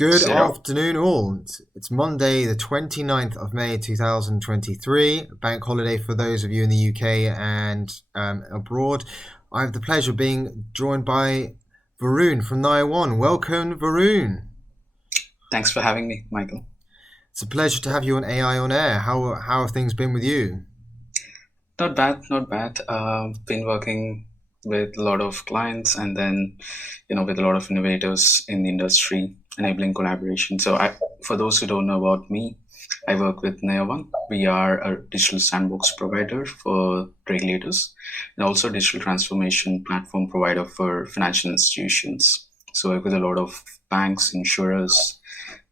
Good Zero. afternoon, all. It's Monday, the 29th of May 2023, bank holiday for those of you in the UK and abroad. I have the pleasure of being joined by Varun from NayaOne. Welcome, Varun. Thanks for having me, Michael. It's a pleasure to have you on AI on Air. How have things been with you? Not bad, not bad. Been working with a lot of clients and then, with a lot of innovators in the industry, enabling collaboration. For those who don't know about me, I work with NayaOne. We are a digital sandbox provider for regulators and also digital transformation platform provider for financial institutions. So I work with a lot of banks, insurers,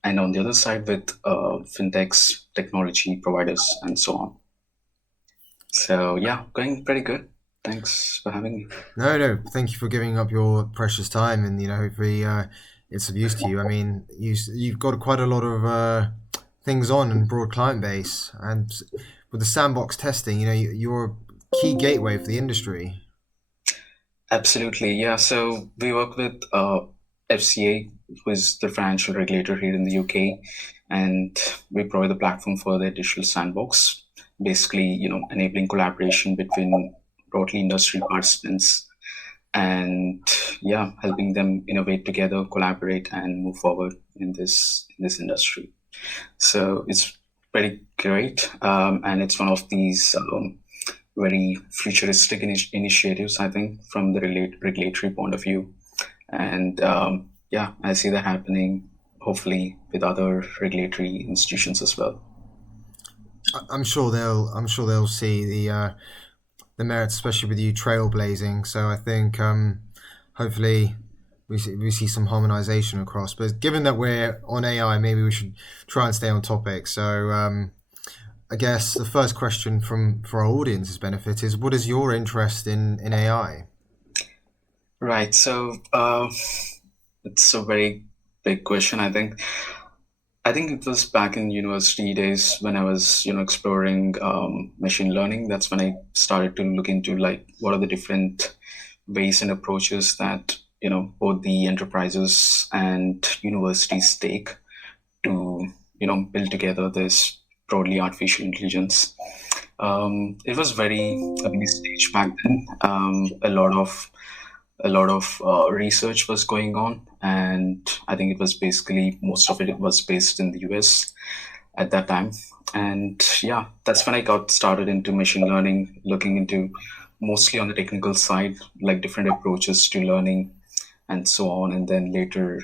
and on the other side with fintechs, technology providers, and so on. So yeah, going pretty good. Thanks for having me. No. Thank you for giving up your precious time, and hopefully it's of use to you. I mean, you've got quite a lot of things on and broad client base, and with the sandbox testing, you're a key gateway for the industry. Absolutely, yeah. So we work with FCA, who is the financial regulator here in the UK, and we provide the platform for their digital sandbox, basically, enabling collaboration between broadly industry participants and yeah, helping them innovate together, collaborate, and move forward in this industry. So it's pretty great, and it's one of these very futuristic initiatives, I think, from the regulatory point of view. And yeah, I see that happening, hopefully, with other regulatory institutions as well. I'm sure they'll see the merits, especially with you trailblazing. So I think hopefully we see some harmonization across. But given that we're on AI, maybe we should try and stay on topic. So I guess the first question for our audience's benefit is, what is your interest in AI? Right. So it's a very big question, I think. I think it was back in university days when I was, exploring machine learning. That's when I started to look into like what are the different ways and approaches that both the enterprises and universities take to build together this broadly artificial intelligence. It was very early stage back then. A lot of research was going on, and I think it was basically most of it was based in the US at that time. And yeah, that's when I got started into machine learning, looking into mostly on the technical side, like different approaches to learning and so on. And then later,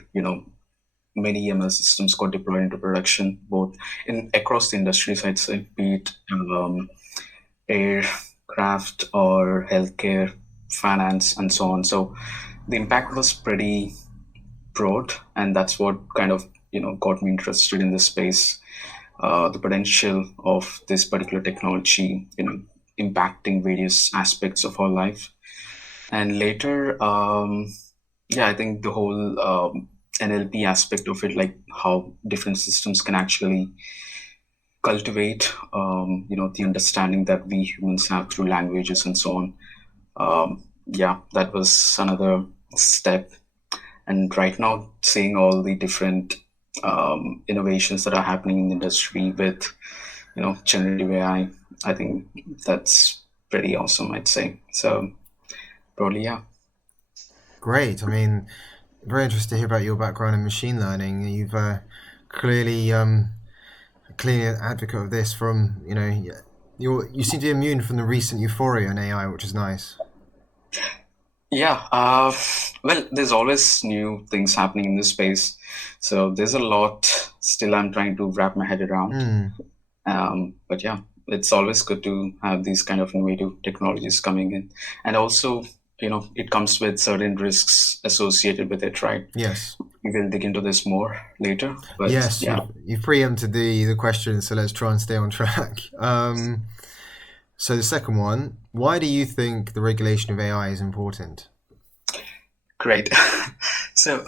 many ML systems got deployed into production, both in across the industries, I'd say, be it aircraft or healthcare, finance, and so on. So the impact was pretty broad, and that's what kind of got me interested in this space. The potential of this particular technology, impacting various aspects of our life, and later, yeah, I think the whole NLP aspect of it, like how different systems can actually cultivate, the understanding that we humans have through languages and so on. Yeah, that was another step. And right now, seeing all the different innovations that are happening in the industry with, generative AI, I think that's pretty awesome, I'd say. So, probably, yeah. Great. I mean, very interested to hear about your background in machine learning. You've clearly clearly an advocate of this. From you seem to be immune from the recent euphoria in AI, which is nice. Yeah, well, there's always new things happening in this space. So there's a lot still I'm trying to wrap my head around. But yeah, it's always good to have these kind of innovative technologies coming in. And also, it comes with certain risks associated with it, right? Yes. We will dig into this more later. But Yes, yeah, you've preempted the question, so let's try and stay on track. So the second one, why do you think the regulation of AI is important? great. So,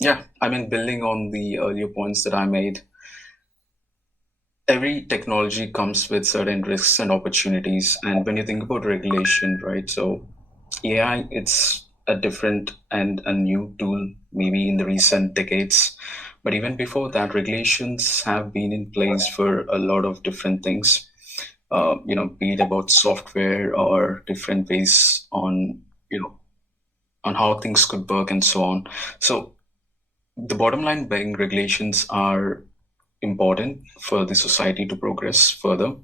yeah, I mean, building on the earlier points that I made, every technology comes with certain risks and opportunities. And when you think about regulation, right? So AI, it's a different and a new tool maybe in the recent decades. But even before that, regulations have been in place for a lot of different things. Be it about software or different ways on you know on how things could work and so on. So the bottom line being regulations are important for the society to progress further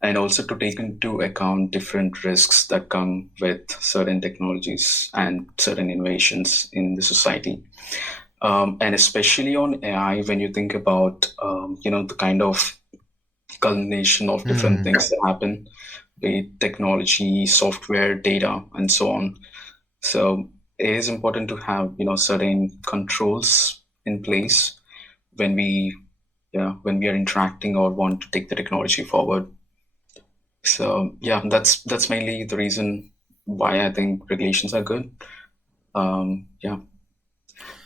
and also to take into account different risks that come with certain technologies and certain innovations in the society. And especially on AI, when you think about the kind of culmination of different Hmm. things that happen, be it technology, software, data, and so on. So it is important to have certain controls in place when we when we are interacting or want to take the technology forward. So yeah, that's mainly the reason why I think regulations are good. Yeah,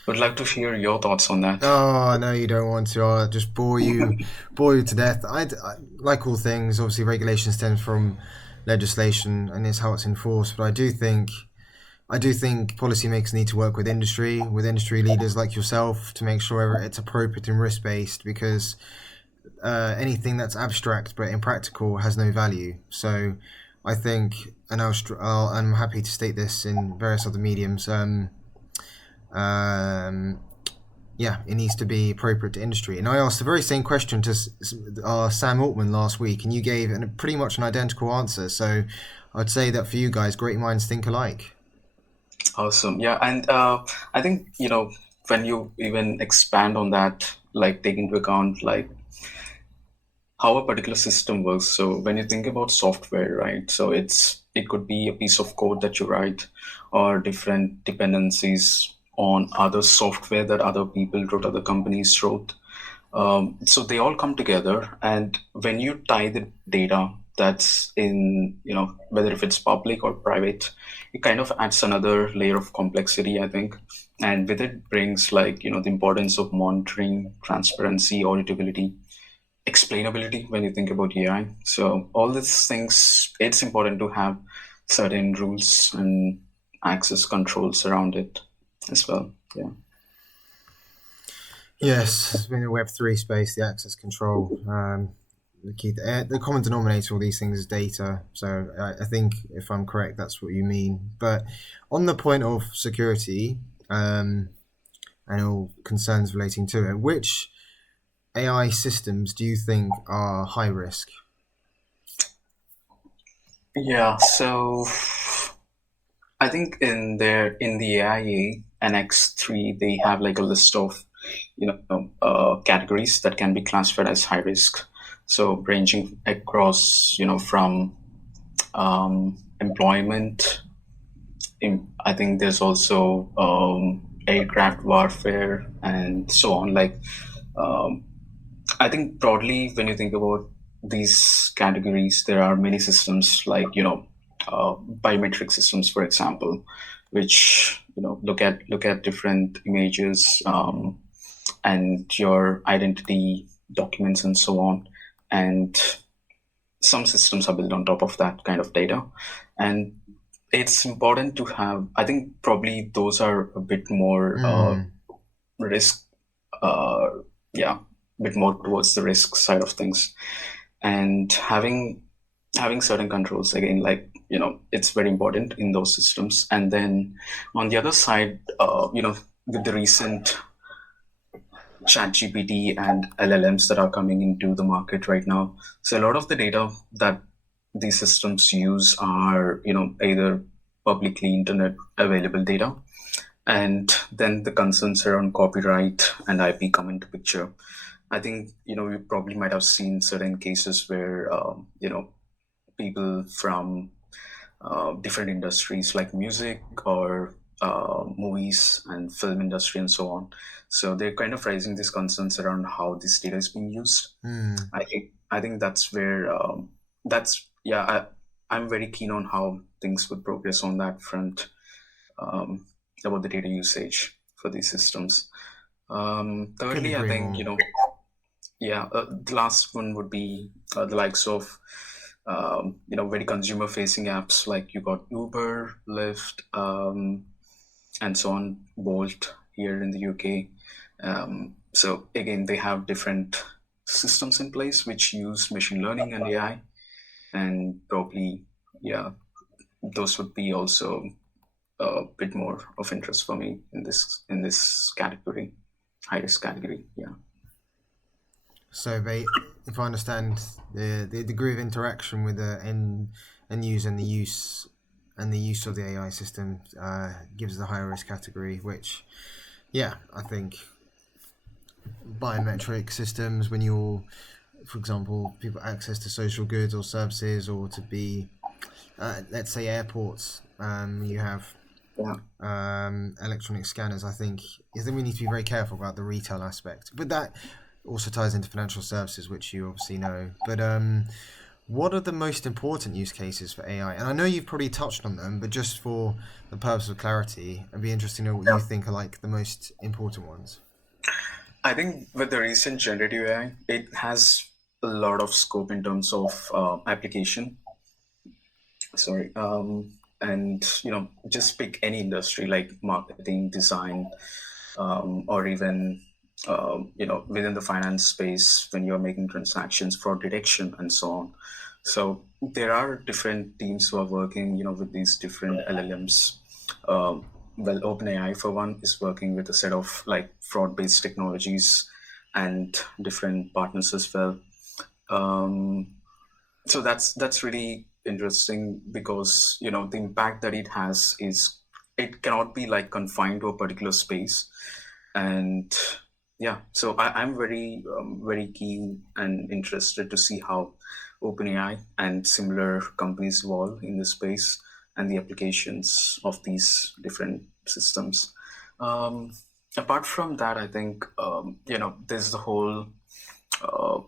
would like to hear your thoughts on that. Oh no, you don't want to. I'll just bore you to death. Like all things, obviously, regulation stems from legislation and is how it's enforced. But I do think policymakers need to work with industry leaders like yourself, to make sure it's appropriate and risk based. Because anything that's abstract but impractical has no value. So, I think, and I'm happy to state this in various other mediums. Um, yeah, it needs to be appropriate to industry. And I asked the very same question to Sam Altman last week, and you gave pretty much an identical answer. So I'd say that for you guys, great minds think alike. Awesome. Yeah, and I think when you even expand on that, like take into account like how a particular system works. So when you think about software, right? So it could be a piece of code that you write or different dependencies on other software that other people wrote, other companies wrote. So they all come together, and when you tie the data that's in, whether if it's public or private, it kind of adds another layer of complexity, I think. And with it brings like, the importance of monitoring, transparency, auditability, explainability when you think about AI. So all these things, it's important to have certain rules and access controls around it as well. Yeah. Yes, in the Web3 space, the access control, the common denominator of all these things is data. So I think, if I'm correct, that's what you mean. But on the point of security, and all concerns relating to it, which AI systems do you think are high risk? Yeah. So I think in the AIA and X3, they have like a list of categories that can be classified as high risk. So ranging across from employment. I think there's also aircraft warfare and so on. Like um, I think broadly, when you think about these categories, there are many systems like biometric systems, for example, which look at different images and your identity documents and so on. And some systems are built on top of that kind of data, and it's important to have. I think probably those are a bit more Hmm. risk. Uh, yeah, a bit more towards the risk side of things, and having certain controls again, like it's very important in those systems. And then on the other side, with the recent chat gpt and llms that are coming into the market right now, so a lot of the data that these systems use are either publicly internet available data, and then the concerns around copyright and ip come into picture. I think we probably might have seen certain cases where people from different industries like music or movies and film industry and so on. So they're kind of raising these concerns around how this data is being used. Hmm. I think that's where that's yeah. I'm very keen on how things would progress on that front, um, about the data usage for these systems. Couldn't Thirdly, I agree think more. yeah, the last one would be the likes of very consumer facing apps like you got Uber, Lyft. and so on, Bolt here in the UK. So again, they have different systems in place which use machine learning and AI, and probably, yeah, those would be also a bit more of interest for me in this category, high risk category. Yeah. So if I understand, the degree of interaction with the end user and the use of the AI system gives the higher risk category, which, yeah, I think biometric systems, when you're, for example, people access to social goods or services, or to be, let's say, airports, you have Yeah. electronic scanners. I think we need to be very careful about the retail aspect, but that also ties into financial services, which you obviously know. But what are the most important use cases for AI? And I know you've probably touched on them, but just for the purpose of clarity, it'd be interesting to know what you think are like the most important ones. I think with the recent generative AI, it has a lot of scope in terms of application. Sorry. And just pick any industry like marketing, design, or even within the finance space when you're making transactions, fraud detection, and so on. So there are different teams who are working, with these different LLMs. Well, OpenAI for one is working with a set of like fraud-based technologies and different partners as well. So that's really interesting because the impact that it has is it cannot be like confined to a particular space. And yeah, so I'm very keen and interested to see how OpenAI and similar companies evolve in this space and the applications of these different systems. Um, Apart from that, I think there's the whole uh,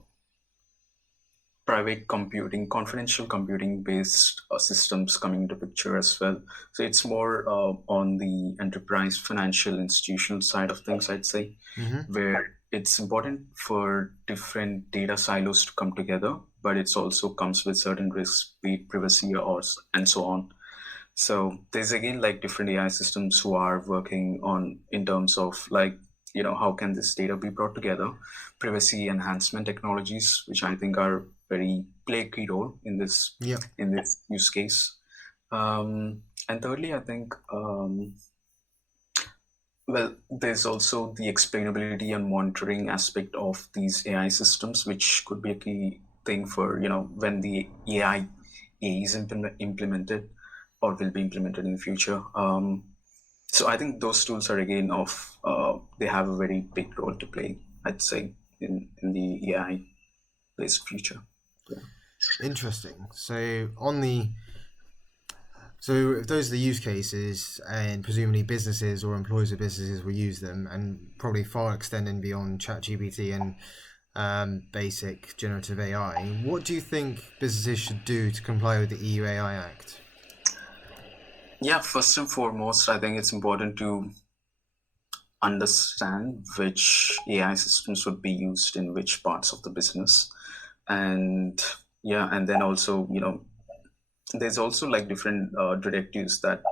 private computing, confidential computing based systems coming into picture as well. So it's more on the enterprise financial institutional side of things, I'd say, Mm-hmm. where it's important for different data silos to come together, but it's also comes with certain risks, be it privacy and so on. So there's again like different AI systems who are working on in terms of like how can this data be brought together, privacy enhancement technologies, which I think are very play a key role Yep. in this use case. And thirdly, I think well, there's also the explainability and monitoring aspect of these AI systems, which could be a key thing for when the AI is implemented or will be implemented in the future. So I think those tools are again of they have a very big role to play, I'd say, in the AI based future. Yeah. Interesting. So if those are the use cases, and presumably businesses or employees of businesses will use them, and probably far extending beyond ChatGPT and basic generative AI, what do you think businesses should do to comply with the EU AI Act? Yeah, first and foremost, I think it's important to understand which AI systems would be used in which parts of the business. And yeah, and then also, there's also like different directives that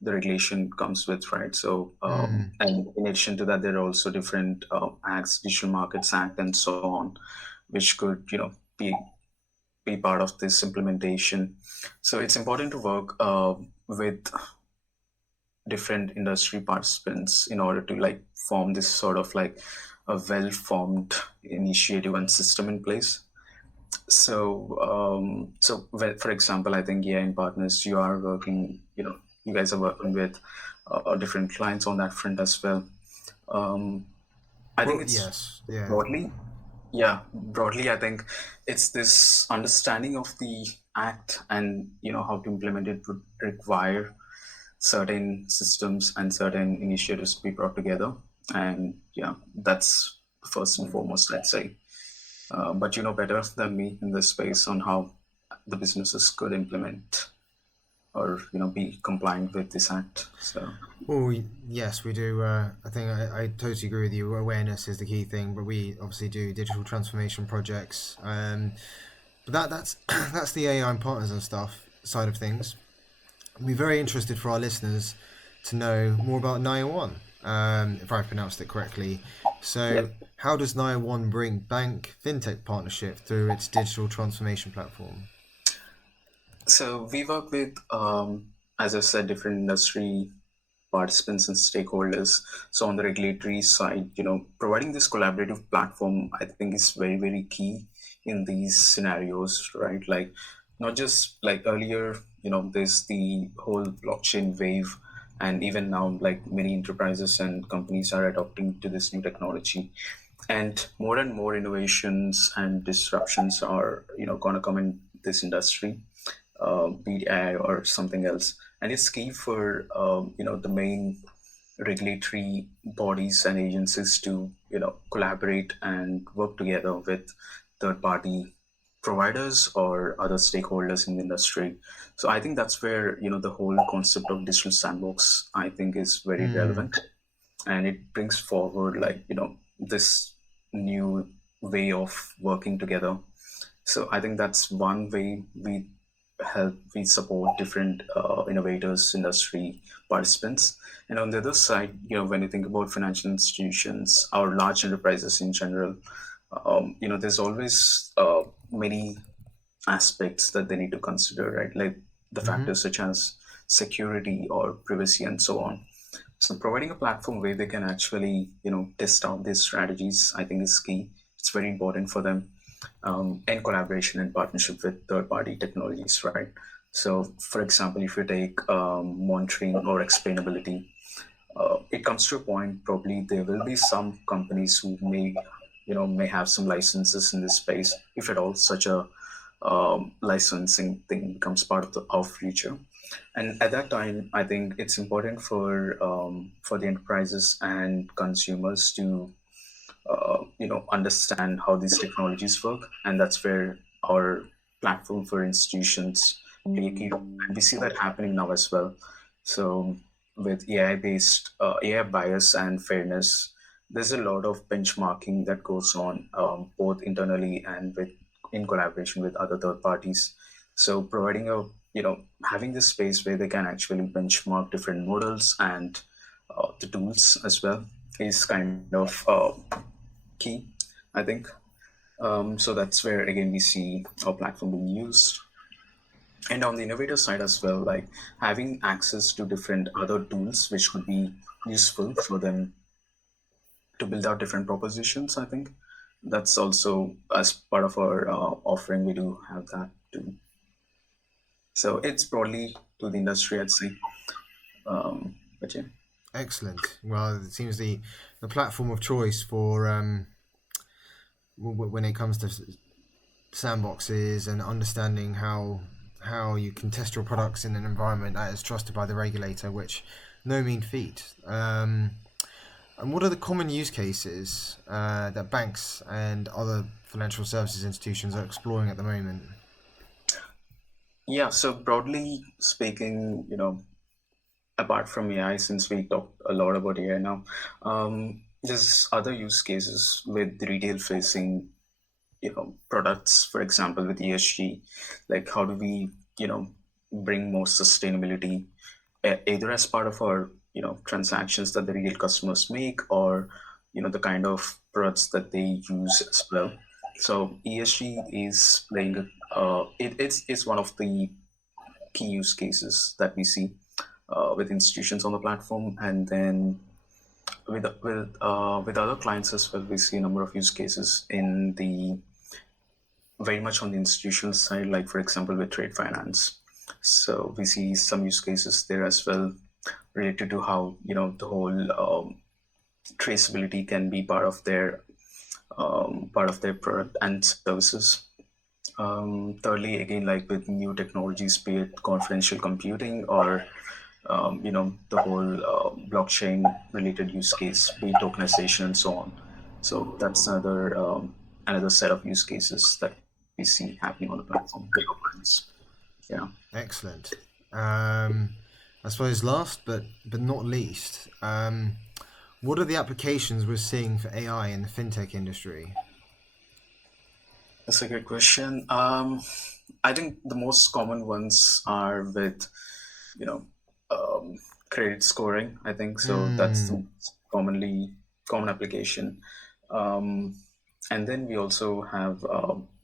the regulation comes with, right? So, Mm, and in addition to that, there are also different acts, Digital Markets Act, and so on, which could, be part of this implementation. So it's important to work with different industry participants in order to like form this sort of like a well-formed initiative and system in place. For example, I think in partners, you are working, you guys are working with different clients on that front as well. Um, I think it's yes, yeah. broadly, yeah, broadly, I think it's this understanding of the act and how to implement it would require certain systems and certain initiatives to be brought together. And yeah, that's first and foremost, I'd say. But you know better than me in this space on how the businesses could implement or be compliant with this act. So Well, yes, we do. I think I totally agree with you. Awareness is the key thing, but we obviously do digital transformation projects. But that's that's the AI and partners and stuff side of things. I'd be very interested for our listeners to know more about NayaOne, if I pronounced it correctly. So, Yep. how does NayaOne bring bank fintech partnership through its digital transformation platform? So we work with, as I said, different industry participants and stakeholders. So on the regulatory side, providing this collaborative platform, I think is very, very key in these scenarios, right? Like not just like earlier, there's the whole blockchain wave. And even now, like many enterprises and companies are adopting to this new technology. And more innovations and disruptions are, going to come in this industry, be it AI or something else. And it's key for the main regulatory bodies and agencies to collaborate and work together with third party providers or other stakeholders in the industry. So I think that's where the whole concept of digital sandbox I think is very Hmm. relevant, and it brings forward like this new way of working together. So I think that's one way we support different innovators, industry participants. And on the other side, when you think about financial institutions or large enterprises in general, there's always many aspects that they need to consider, right? Like the Hmm. factors such as security or privacy and so on. So providing a platform where they can actually, test out these strategies, I think is key. It's very important for them, in collaboration and partnership with third-party technologies, right? So, for example, if you take monitoring or explainability, it comes to a point probably there will be some companies who may have some licenses in this space, if at all such a licensing thing becomes part of our future. And at that time, I think it's important for the enterprises and consumers to understand how these technologies work, and that's where our platform for institutions play a key role. And we see that happening now as well. So with AI bias and fairness, there's a lot of benchmarking that goes on, both internally and with in collaboration with other third parties. So providing a having this space where they can actually benchmark different models and the tools as well is kind of key, I think. So that's where again we see our platform being used. And on the innovator side as well, like having access to different other tools which could be useful for them to build out different propositions, I think that's also as part of our offering, we do have that too. So it's broadly to the industry, I'd say. But yeah. Excellent. Well, it seems the platform of choice for when it comes to sandboxes and understanding how you can test your products in an environment that is trusted by the regulator, which no mean feat. And what are the common use cases that banks and other financial services institutions are exploring at the moment? Yeah, so broadly speaking, apart from AI, since we talked a lot about AI now, there's other use cases with retail facing, products, for example, with ESG, like how do we, bring more sustainability, either as part of our, transactions that the retail customers make, or, the kind of products that they use as well. So ESG is playing, it's one of the key use cases that we see with institutions on the platform. And then with other clients as well, we see a number of use cases in the very much on the institutional side, like for example with trade finance. So we see some use cases there as well, related to how the whole traceability can be part of their product and services. Thirdly, again, like with new technologies, be it confidential computing or the whole blockchain related use case, be it tokenization and so on. So that's another set of use cases that we see happening on the platform with our clients. Yeah. Excellent. I suppose last but not least, what are the applications we're seeing for AI in the fintech industry? That's a good question. I think the most common ones are with, you know, credit scoring, I think. So that's Mm, the common application. Um, and then we also have,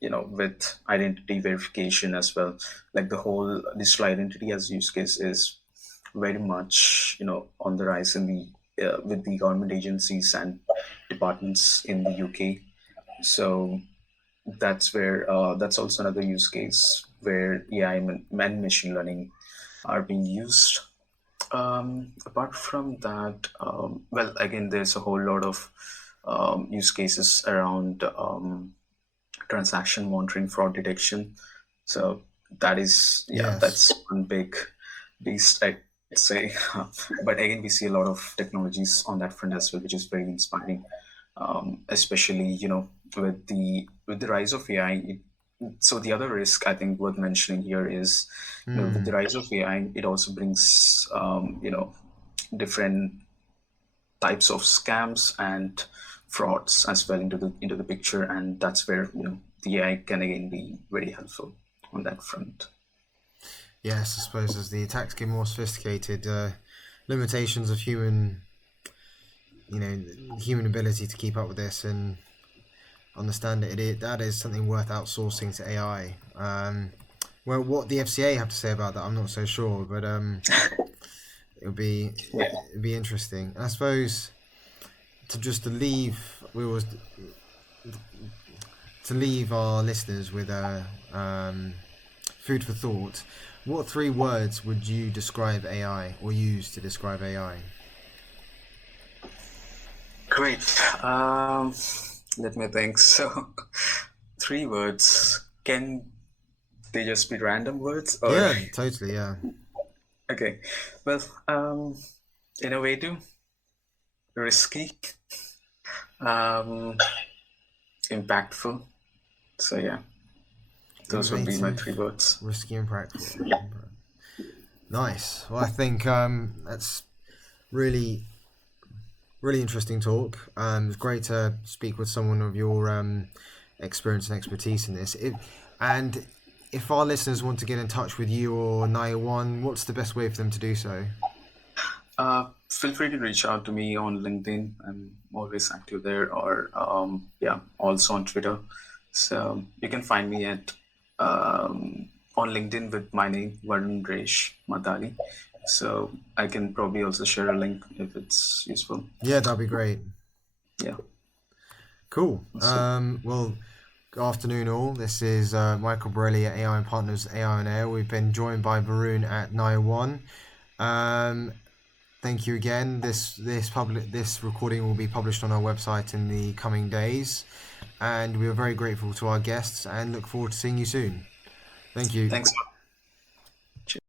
with identity verification as well. Like the whole digital identity as use case is very much, on the rise in the with the government agencies and departments in the UK. So that's also another use case where AI and machine learning are being used. Apart from that, well, again, there's a whole lot of use cases around transaction monitoring, fraud detection. So that is, yeah, yes. that's one big beast, I'd say. But again, we see a lot of technologies on that front as well, which is very inspiring. Especially, with the rise of AI. So the other risk I think worth mentioning here is, with the Mm, rise of AI, it also brings different types of scams and frauds as well into the picture, and that's where the AI can again be very helpful on that front. yes, I suppose as the attacks get more sophisticated, limitations of human ability to keep up with this and understand that is something worth outsourcing to AI. Well, what the FCA have to say about that, I'm not so sure, but it'll be Yeah. it'll be interesting. And I suppose to leave, to leave our listeners with a food for thought. What three words would you describe AI or use to describe AI? Great. Let me think. So, three words. Can they just be random words, or Yeah, totally. Yeah, okay? Well, innovative, risky, um, impactful. So yeah, those would be my three innovative, words. risky, and practical. Nice. Well, I think that's really really interesting talk. It's great to speak with someone of your experience and expertise in this. And if our listeners want to get in touch with you or NayaOne, what's the best way for them to do so? Feel free to reach out to me on LinkedIn. I'm always active there, or yeah, also on Twitter. So you can find me at on LinkedIn with my name, Varun Resh Matali. So I can probably also share a link if it's useful. Yeah, that'd be great. Yeah. Cool. So Well, good afternoon, all. This is Michael Borelli at AI and Partners AI on Air. We've been joined by Varun at NayaOne. Um, Thank you again. This recording will be published on our website in the coming days, and we are very grateful to our guests and look forward to seeing you soon. Thank you. thanks.